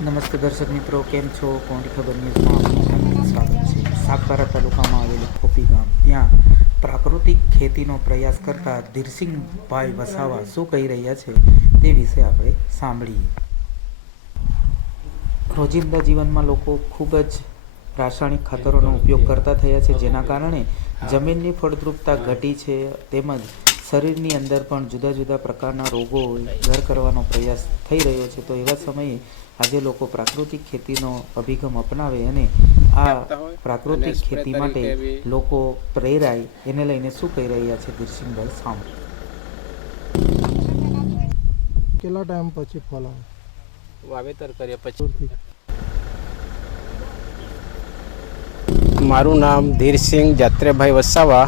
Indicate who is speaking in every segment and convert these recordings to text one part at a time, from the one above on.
Speaker 1: નમસ્તે દર્શક મિત્રો, કેમ છો? કોની ખબર સાગબારા તાલુકામાં આવેલું ખોપી ગામ. ત્યાં પ્રાકૃતિક ખેતીનો પ્રયાસ કરતા ધીરસિંહભાઈ વસાવા શું કહી રહ્યા છે તે વિશે આપણે સાંભળીએ. રોજિંદા જીવનમાં લોકો ખૂબ જ રાસાયણિક ખાતરોનો ઉપયોગ કરતા થયા છે. જેના કારણે જમીનની ફળદ્રુપતા ઘટી છે, તેમજ શરીરની અંદર પણ જુદા જુદા પ્રકારના રોગો ઘર કરવાનો પ્રયાસ થઈ રહ્યો છે. તો એવા સમયે આજે લોકો પ્રાકૃતિક ખેતીનો અભિગમ અપનાવે અને આ પ્રાકૃતિક ખેતી માટે લોકો પ્રેરાય. એને લઈને શું કહી રહ્યા છે દિરસિંહભાઈ સામ
Speaker 2: કેટલા ટાઈમ પછી ફળ આવે?
Speaker 3: વાવેતર કર્યા પછી. મારું નામ ધીરસિંહ જાત્રેભાઈ વસાવા.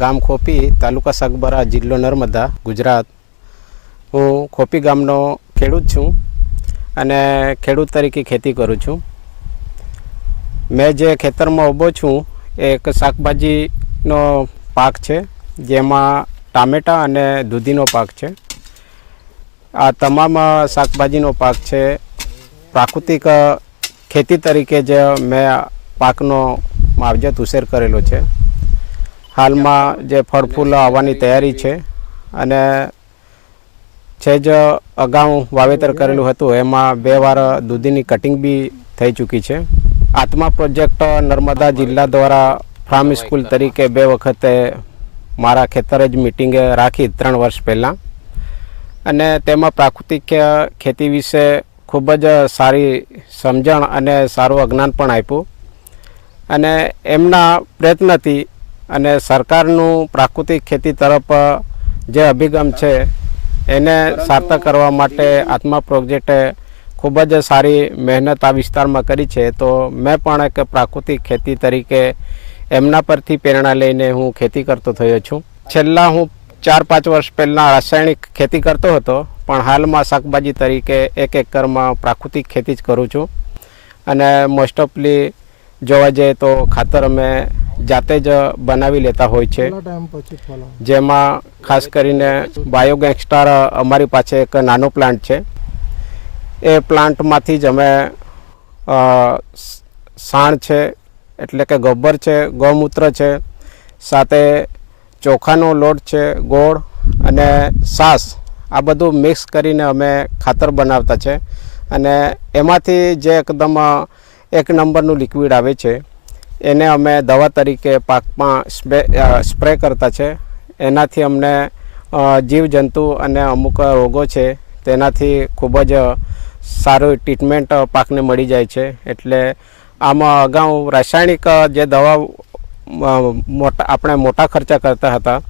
Speaker 3: ગામ ખોપી, તાલુકા સાગબારા, જિલ્લો નર્મદા, ગુજરાત. હું ખોપી ગામનો ખેડૂત છું અને ખેડૂત તરીકે ખેતી કરું છું. મેં જે ખેતરમાં ઊભો છું એ એક શાકભાજીનો પાક છે, જેમાં ટામેટાં અને દૂધીનો પાક છે. આ તમામ શાકભાજીનો પાક છે. પ્રાકૃતિક ખેતી તરીકે જે મેં પાકનો માવજત ઉછેર કરેલો છે. હાલમાં જે ફળ ફૂલ આવવાની તૈયારી છે અને છે જ અગાઉ વાવેતર કરેલું હતું, એમાં બે વાર દૂધીની કટિંગ બી થઈ ચૂકી છે. આત્મા પ્રોજેક્ટ નર્મદા જિલ્લા દ્વારા ફાર્મ સ્કૂલ તરીકે બે વખતે મારા ખેતરે જ મિટિંગ રાખી ત્રણ વર્ષ પહેલાં. અને તેમાં પ્રાકૃતિક ખેતી વિશે ખૂબ જ સારી સમજણ અને સારું અજ્ઞાન પણ આપ્યું. અને એમના પ્રયત્નથી અને સરકારનું પ્રાકૃતિક ખેતી તરફ જે અભિગમ છે, એને સાર્થક કરવા માટે આત્મા પ્રોજેક્ટે ખૂબ જ સારી મહેનત આ વિસ્તારમાં કરી છે. તો મેં પણ એક પ્રાકૃતિક ખેતી તરીકે એમના પરથી પ્રેરણા લઈને હું ખેતી કરતો થયો છું. છેલ્લા હું ચાર પાંચ વર્ષ પહેલાં રાસાયણિક ખેતી કરતો હતો, પણ હાલમાં શાકભાજી તરીકે એક એકરમાં પ્રાકૃતિક ખેતી જ કરું છું. અને મોસ્ટ ઓફલી જોવા જઈએ તો ખાતર અમે જાતે જ બનાવી લેતા હોય છે. જેમાં ખાસ કરીને બાયો ગેંગસ્ટાર અમારી પાસે એક નાનો પ્લાન્ટ છે. એ પ્લાન્ટમાંથી જ અમે સાણ છે એટલે કે ગોબર છે ગૌમૂત્ર છે સાથે ચોખાનો લોટ છે ગોળ અને સાસ. આ બધું મિક્સ કરીને અમે ખાતર બનાવતા છે. અને એમાંથી જે એકદમ એક નંબરનું લિક્વિડ આવે છે. એને અમે દવા તરીકે પાકમાં સ્પ્રે સ્પ્રે કરતા છે. એનાથી અમને જીવજંતુ અને અમુક રોગો છે, તેનાથી ખૂબ જ સારું ટ્રીટમેન્ટ પાકને મળી જાય છે. એટલે આમાં અગાઉ રાસાયણિક જે દવા મોટા, આપણે મોટા ખર્ચા કરતા હતા,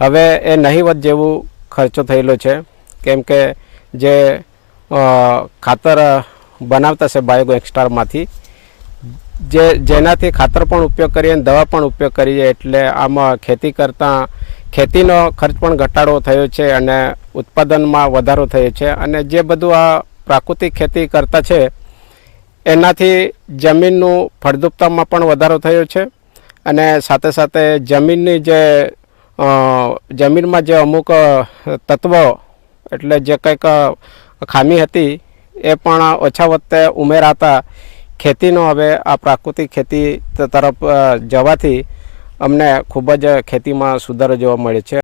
Speaker 3: હવે એ નહીવત જેવું ખર્ચો થયેલો છે. કેમ કે જે ખાતર બનાવતા છે બાયોગો એક્સ્ટારમાંથી જે જેનાથી ખાતર પણ ઉપયોગ કરીએ અને દવા પણ ઉપયોગ કરીએ એટલે આમાં ખેતી કરતાં ખેતીનો ખર્ચ પણ ઘટાડો થયો છે અને ઉત્પાદનમાં વધારો થયો છે અને જે બધું આ પ્રાકૃતિક ખેતી કરતા છે, એનાથી જમીનનું ફળદ્રુપતામાં પણ વધારો થયો છે અને સાથે સાથે જમીનની જે જમીનમાં જે અમુક તત્વો એટલે જે કંઈક ખામી હતી એ પણ ઓછા વખતે ઉમેરાતા ખેતીનો હવે આ પ્રાકૃતિક ખેતી તરફ જવાથી અમને ખૂબ જ ખેતીમાં સુધારો જોવા મળે છે.